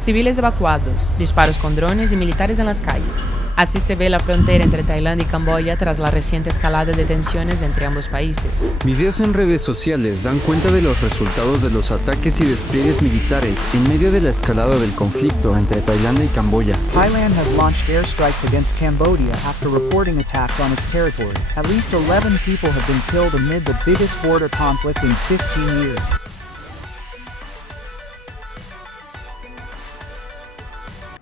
Civiles evacuados, disparos con drones y militares en las calles. Así se ve la frontera entre Tailandia y Camboya tras la reciente escalada de tensiones entre ambos países. Videos en redes sociales dan cuenta de los resultados de los ataques y despliegues militares en medio de la escalada del conflicto entre Tailandia y Camboya. Thailand has launched airstrikes against Cambodia after reporting attacks on its territory. At least 11 people have been killed amid the biggest border conflict in 15 years.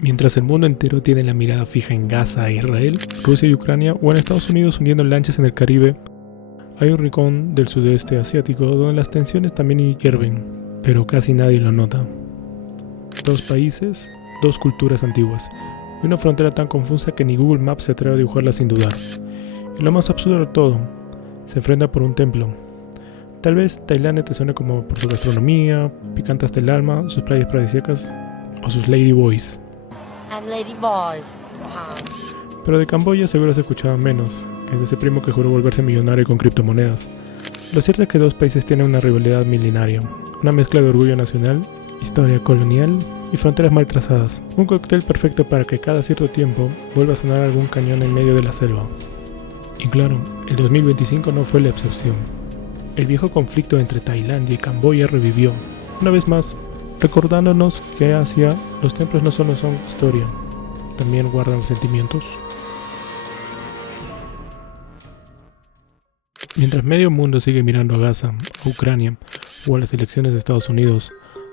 Mientras el mundo entero tiene la mirada fija en Gaza e Israel, Rusia y Ucrania o en Estados Unidos hundiendo lanchas en el Caribe, hay un rincón del sudeste asiático donde las tensiones también hierven, pero casi nadie lo nota. Dos países, dos culturas antiguas, y una frontera tan confusa que ni Google Maps se atreve a dibujarla sin dudar. Y lo más absurdo de todo, se enfrenta por un templo. Tal vez Tailandia te suene como por su gastronomía, picante hasta el alma, sus playas paradisíacas o sus ladyboys. I'm Lady Boy. Pero de Camboya seguro se escuchaba menos, que es ese primo que juró volverse millonario con criptomonedas. Lo cierto es que dos países tienen una rivalidad milenaria, una mezcla de orgullo nacional, historia colonial y fronteras mal trazadas. Un cóctel perfecto para que cada cierto tiempo vuelva a sonar algún cañón en medio de la selva. Y claro, el 2025 no fue la excepción. El viejo conflicto entre Tailandia y Camboya revivió, una vez más, recordándonos que Asia, los templos no solo son historia, también guardan sentimientos. Mientras medio mundo sigue mirando a Gaza, a Ucrania o a las elecciones de Estados Unidos,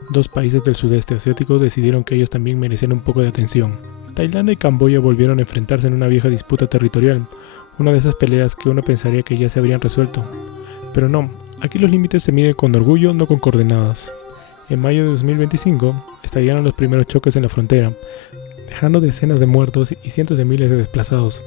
dos países del sudeste asiático decidieron que ellos también merecían un poco de atención. Tailandia y Camboya volvieron a enfrentarse en una vieja disputa territorial, una de esas peleas que uno pensaría que ya se habrían resuelto. Pero no, aquí los límites se miden con orgullo, no con coordenadas. En mayo de 2025 estallaron los primeros choques en la frontera, dejando decenas de muertos y cientos de miles de desplazados.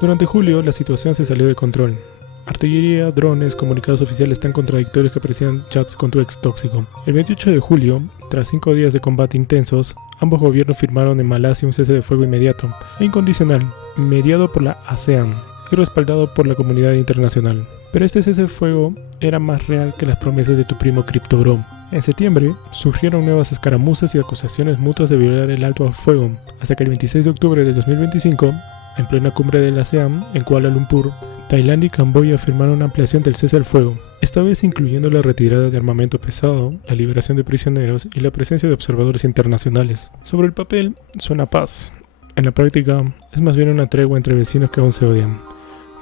Durante julio la situación se salió de control. Artillería, drones, comunicados oficiales tan contradictorios que parecían chats con tu ex tóxico. El 28 de julio, tras 5 días de combate intensos, ambos gobiernos firmaron en Malasia un cese de fuego inmediato e incondicional, mediado por la ASEAN y respaldado por la comunidad internacional. Pero este cese de fuego era más real que las promesas de tu primo CryptoBro. En septiembre, surgieron nuevas escaramuzas y acusaciones mutuas de violar el alto al fuego, hasta que el 26 de octubre de 2025, en plena cumbre de la ASEAN, en Kuala Lumpur, Tailandia y Camboya firmaron una ampliación del cese al fuego, esta vez incluyendo la retirada de armamento pesado, la liberación de prisioneros y la presencia de observadores internacionales. Sobre el papel, suena paz. En la práctica, es más bien una tregua entre vecinos que aún se odian,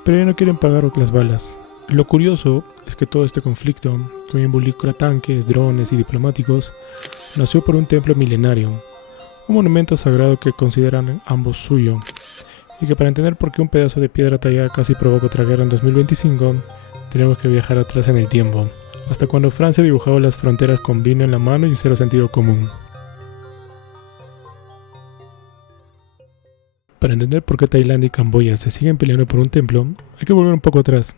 pero ya no quieren pagar las balas. Lo curioso es que todo este conflicto, que hoy involucra tanques, drones y diplomáticos, nació por un templo milenario, un monumento sagrado que consideran ambos suyo, y que para entender por qué un pedazo de piedra tallada casi provocó otra guerra en 2025, tenemos que viajar atrás en el tiempo, hasta cuando Francia dibujaba las fronteras con vino en la mano y cero sentido común. Para entender por qué Tailandia y Camboya se siguen peleando por un templo, hay que volver un poco atrás.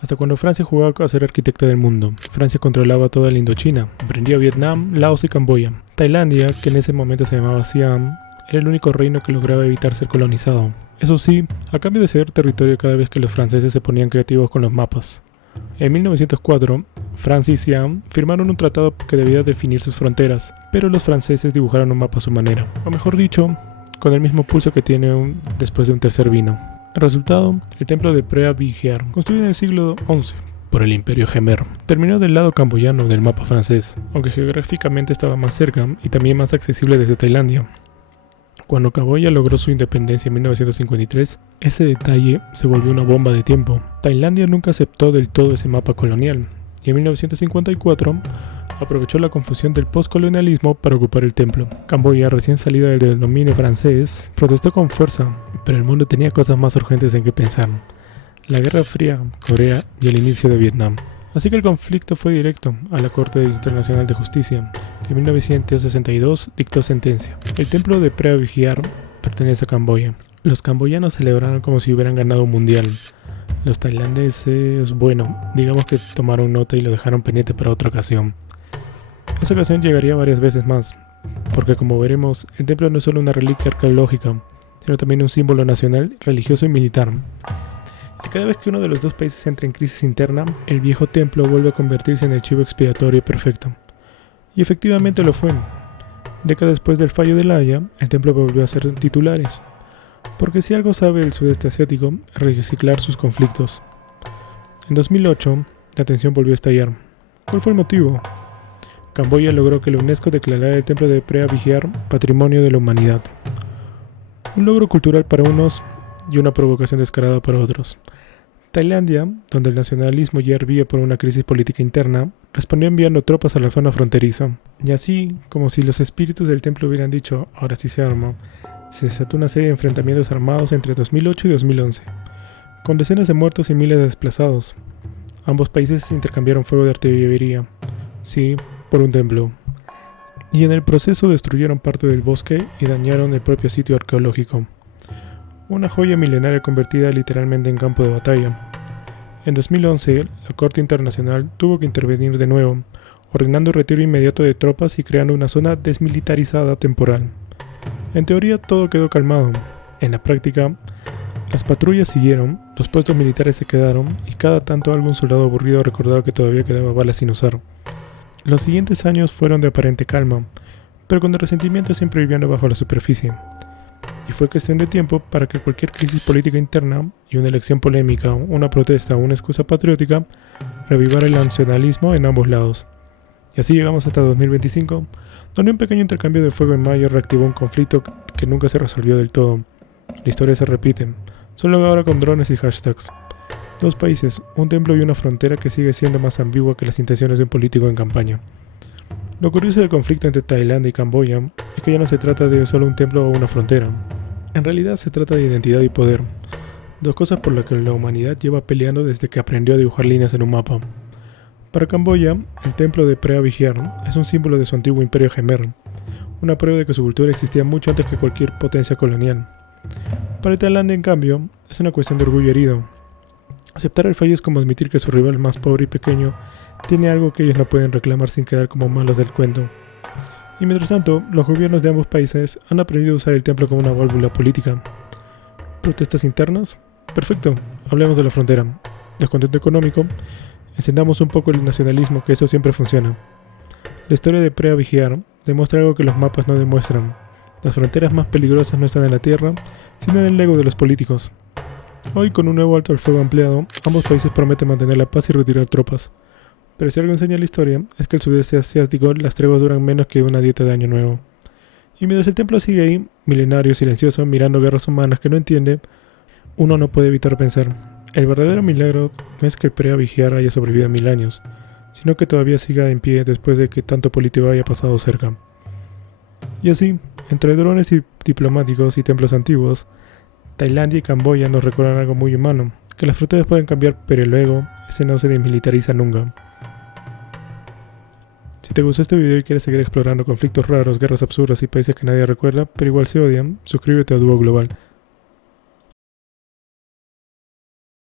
Hasta cuando Francia jugaba a ser arquitecta del mundo, Francia controlaba toda la Indochina, comprendía Vietnam, Laos y Camboya. Tailandia, que en ese momento se llamaba Siam, era el único reino que lograba evitar ser colonizado. Eso sí, a cambio de ceder territorio cada vez que los franceses se ponían creativos con los mapas. En 1904, Francia y Siam firmaron un tratado que debía definir sus fronteras, pero los franceses dibujaron un mapa a su manera, o mejor dicho, con el mismo pulso que tiene después de un tercer vino. El resultado, el templo de Preah Vihear, construido en el siglo XI por el Imperio Khmer, terminó del lado camboyano del mapa francés, aunque geográficamente estaba más cerca y también más accesible desde Tailandia. Cuando Camboya logró su independencia en 1953, ese detalle se volvió una bomba de tiempo. Tailandia nunca aceptó del todo ese mapa colonial, y en 1954 aprovechó la confusión del postcolonialismo para ocupar el templo. Camboya, recién salida del dominio francés, protestó con fuerza, pero el mundo tenía cosas más urgentes en que pensar: la Guerra Fría, Corea y el inicio de Vietnam. Así que el conflicto fue directo a la Corte Internacional de Justicia, que en 1962 dictó sentencia. El templo de Preah Vihear pertenece a Camboya. Los camboyanos celebraron como si hubieran ganado un mundial. Los tailandeses, bueno, digamos que tomaron nota y lo dejaron pendiente para otra ocasión. Esa ocasión llegaría varias veces más, porque como veremos, el templo no es solo una reliquia arqueológica, sino también un símbolo nacional, religioso y militar. Y cada vez que uno de los dos países entra en crisis interna, el viejo templo vuelve a convertirse en el chivo expiatorio perfecto. Y efectivamente lo fue. Décadas después del fallo de La Haya, el templo volvió a ser titulares, porque si algo sabe el sudeste asiático es reciclar sus conflictos. En 2008, la tensión volvió a estallar. ¿Cuál fue el motivo? Camboya logró que la UNESCO declarara el templo de Preah Vihear Patrimonio de la Humanidad. Un logro cultural para unos y una provocación descarada para otros. Tailandia, donde el nacionalismo ya hervía por una crisis política interna, respondió enviando tropas a la zona fronteriza. Y así, como si los espíritus del templo hubieran dicho, ahora sí se arma, se desató una serie de enfrentamientos armados entre 2008 y 2011, con decenas de muertos y miles de desplazados. Ambos países intercambiaron fuego de artillería, sí, por un templo. Y en el proceso destruyeron parte del bosque y dañaron el propio sitio arqueológico. Una joya milenaria convertida literalmente en campo de batalla. En 2011, la Corte Internacional tuvo que intervenir de nuevo, ordenando el retiro inmediato de tropas y creando una zona desmilitarizada temporal. En teoría todo quedó calmado. En la práctica, las patrullas siguieron, los puestos militares se quedaron y cada tanto algún soldado aburrido recordaba que todavía quedaba balas sin usar. Los siguientes años fueron de aparente calma, pero con el resentimiento siempre viviendo bajo la superficie. Y fue cuestión de tiempo para que cualquier crisis política interna y una elección polémica, una protesta o una excusa patriótica revivara el nacionalismo en ambos lados. Y así llegamos hasta 2025, donde un pequeño intercambio de fuego en mayo reactivó un conflicto que nunca se resolvió del todo. La historia se repite, solo ahora con drones y hashtags. Dos países, un templo y una frontera que sigue siendo más ambigua que las intenciones de un político en campaña. Lo curioso del conflicto entre Tailandia y Camboya es que ya no se trata de solo un templo o una frontera. En realidad se trata de identidad y poder, dos cosas por las que la humanidad lleva peleando desde que aprendió a dibujar líneas en un mapa. Para Camboya, el templo de Preah Vihear es un símbolo de su antiguo imperio Khmer, una prueba de que su cultura existía mucho antes que cualquier potencia colonial. Para Tailandia, en cambio, es una cuestión de orgullo herido. Aceptar el fallo es como admitir que su rival más pobre y pequeño tiene algo que ellos no pueden reclamar sin quedar como malos del cuento. Y mientras tanto, los gobiernos de ambos países han aprendido a usar el templo como una válvula política. ¿Protestas internas? Perfecto, hablemos de la frontera. Descontento económico, encendamos un poco el nacionalismo, que eso siempre funciona. La historia de Preah Vihear demuestra algo que los mapas no demuestran. Las fronteras más peligrosas no están en la tierra, sino en el ego de los políticos. Hoy, con un nuevo alto al fuego ampliado, ambos países prometen mantener la paz y retirar tropas. Pero si algo enseña la historia, es que el sudeste asiático las treguas duran menos que una dieta de año nuevo. Y mientras el templo sigue ahí, milenario, silencioso, mirando guerras humanas que no entiende, uno no puede evitar pensar, el verdadero milagro no es que el Preah Vihear haya sobrevivido 1000 años, sino que todavía siga en pie después de que tanto político haya pasado cerca. Y así, entre drones y diplomáticos y templos antiguos, Tailandia y Camboya nos recuerdan algo muy humano, que las fronteras pueden cambiar, pero el ego, ese no se desmilitariza nunca. Si te gustó este video y quieres seguir explorando conflictos raros, guerras absurdas y países que nadie recuerda, pero igual se odian, suscríbete a Dúo Global.